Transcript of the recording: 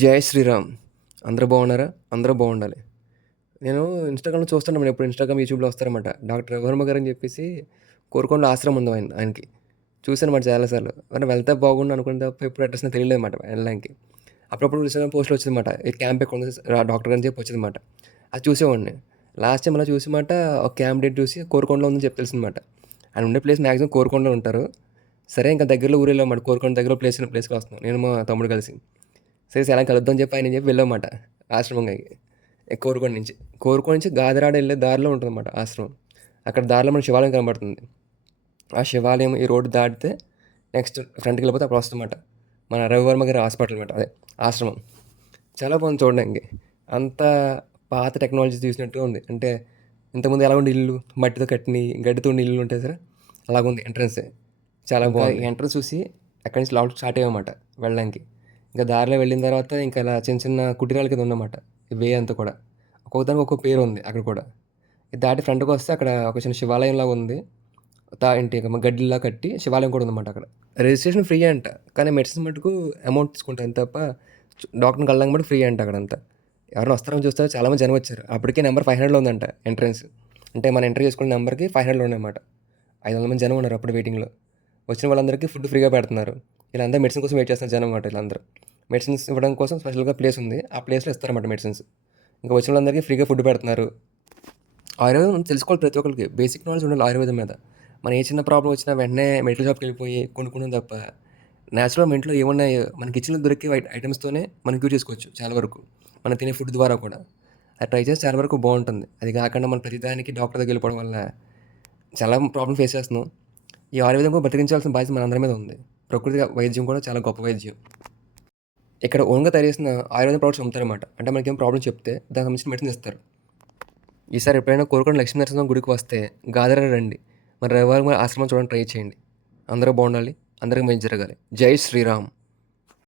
జై శ్రీరామ్. అందరూ బాగున్నారా? అందరూ బాగుండాలి. నేను ఇన్స్టాగ్రామ్లో చూస్తాను మేడం. ఎప్పుడు ఇన్స్టాగ్రామ్ యూట్యూబ్లో వస్తారన్నమాట. డాక్టర్ రఘువర్మ గారు అని చెప్పేసి కోరుకొండలో ఆశ్రమం ఉంది ఆయన ఆయనకి. చూశాను మాట చాలాసార్లు. మరి వెళ్తే బాగుండు అనుకున్న తప్ప ఎప్పుడు అడ్రస్ తెలియలేదు అనమాట వెళ్ళడానికి అప్పుడప్పుడు ఇన్స్టాగ్రామ్ వచ్చింది వచ్చిందన్నమాట. ఈ క్యాంప్ ఎక్కడ ఉంది? డాక్టర్ గారు అని చెప్పి వచ్చిందన్నమాట. అది చూసేవాడిని. లాస్ట్ టైం అలా చూసి మాట ఒక క్యాంప్ డేట్ చూసి కోరుకొండలో ఉందని చెప్పి తెలిసిందన్నమాట. ఆయన ఉండే ప్లేస్ మ్యాక్సిమం కోరుకొండలో ఉంటారు. సరే ఇంకా దగ్గరలో ఊరు వెళ్ళామాట కోరుకొండ దగ్గర ప్లేస్ ప్లేస్కి వస్తున్నాం. నేను మా తమ్ముడు కలిసి. అలా కలుద్దాం చెప్పి ఆయన చెప్పి వెళ్ళామాట ఆశ్రమం కోరుకొండ నుంచి. కోరుకొండ నుంచి గాదిరాడ వెళ్ళే దారిలో ఉంటుందన్నమాట ఆశ్రమం. అక్కడ దారిలో మన శివాలయం కనబడుతుంది. ఆ శివాలయం ఈ రోడ్డు దాటితే నెక్స్ట్ ఫ్రంట్కి వెళ్ళిపోతే అప్పుడు వస్తుందన్నమాట మన రవివర్మ గారి హాస్పిటల్ అనమాట అదే ఆశ్రమం. చాలా బాగుంది చూడడానికి. అంత పాత టెక్నాలజీ చూసినట్టుగా ఉంది. అంటే ఇంతకుముందు ఎలా ఉండే ఇల్లు? మట్టితో కట్టిన గడ్డితో ఉండే ఇల్లు ఉంటాయి సార్ అలాగుంది ఎంట్రన్స్. చాలా బాగుంది. ఎంట్రన్స్ చూసి అక్కడి నుంచి లోపలికి స్టార్ట్ అయ్యామన్నమాట వెళ్ళడానికి. ఇంకా దారిలో వెళ్ళిన తర్వాత ఇంకా ఇలా చిన్న చిన్న కుటీరాల కింద ఉన్నమాట. వే అంతా కూడా. ఒక్కొక్కదానికి ఒక్కొక్క పేరు ఉంది అక్కడ కూడా. దాటి ఫ్రంట్కి వస్తే అక్కడ ఒక చిన్న శివాలయం లాగా ఉంది. తా ఏంటి గడ్డిలా కట్టి శివాలయం కూడా ఉందన్నమాట అక్కడ. రిజిస్ట్రేషన్ ఫ్రీ అంట. కానీ మెడిసిన్ మటుకు అమౌంట్ తీసుకుంటాను తప్ప డాక్టర్ని కళ్ళకి మటుకు ఫ్రీ అంట అక్కడంతా. ఎవరైనా వస్తారని చూస్తే చాలామంది జనం వచ్చారు. అప్పటికే నెంబర్ ఫైవ్ హండ్రెడ్లో ఉందంట ఎంట్రన్స్. అంటే మన ఎంట్రీ చేసుకున్న నెంబర్కి ఫైవ్ హండ్రెడ్లో ఉన్నాయన్నమాట ఐదు వందల మంది జనం ఉన్నారు అప్పుడు వెయిటింగ్లో. వచ్చిన వాళ్ళందరికీ ఫుడ్ ఫ్రీగా పెడుతున్నారు. వీళ్ళందరూ మెడిసిన్ కోసం వెయిట్ చేస్తున్న జనం అనమాట వీళ్ళందరూ. మెడిసిన్స్ ఇవ్వడం కోసం స్పెషల్గా ప్లేస్ ఉంది. ఆ ప్లేస్లో ఇస్తారన్నమాట మెడిసిన్స్ ఇంకా వచ్చిన వాళ్ళందరికీ ఫ్రీగా ఫుడ్ పెడుతున్నారు. ఆయుర్వేదం తెలుసుకోవాలి ప్రతి ఒక్కరికి. బేసిక్ నాలెడ్జ్ ఉండాలి ఆయుర్వేదం మీద. మన ఏ చిన్న ప్రాబ్లం వచ్చినా వెంటనే మెడికల్ షాప్కి వెళ్ళిపోయి కొనుక్కున్నాం తప్ప న్యాచురల్ మన ఇంట్లో ఏమున్నాయో మనకి ఇచ్చిన దొరికే ఐటమ్స్తోనే మనం క్యూర్ చేసుకోవచ్చు చాలా వరకు. మనం తినే ఫుడ్ ద్వారా కూడా. అది ట్రై చేస్తే చాలా వరకు బాగుంటుంది. అది కాకుండా మనం ప్రతిదానికి డాక్టర్ దగ్గర వెళ్ళిపోవడం వల్ల చాలా ప్రాబ్లం ఫేస్ చేస్తున్నాం. ఈ ఆయుర్వేదం కూడా బతికించాల్సిన బాధ్యత మన అందరి మీద ఉంది. ప్రకృతి వైద్యం కూడా చాలా గొప్ప వైద్యం. ఇక్కడ ఓన్గా తయారు చేసిన ఆయుర్వేద ప్రొడక్ట్స్ అమ్ముతారన్నమాట. అంటే మనకి ఏం ప్రాబ్లం చెప్తే దానికి సంబంధించిన మెడిసిన్ ఇస్తారు. ఈసారి ఎప్పుడైనా కోరుకున్న లక్ష్మీ నరసింహ గుడికి వస్తే గాదర రండి. మరి రవివారం ఆశ్రమం చూడడానికి ట్రై చేయండి. అందరూ బాగుండాలి అందరికీ మంచి జరగాలి. జై శ్రీరామ్.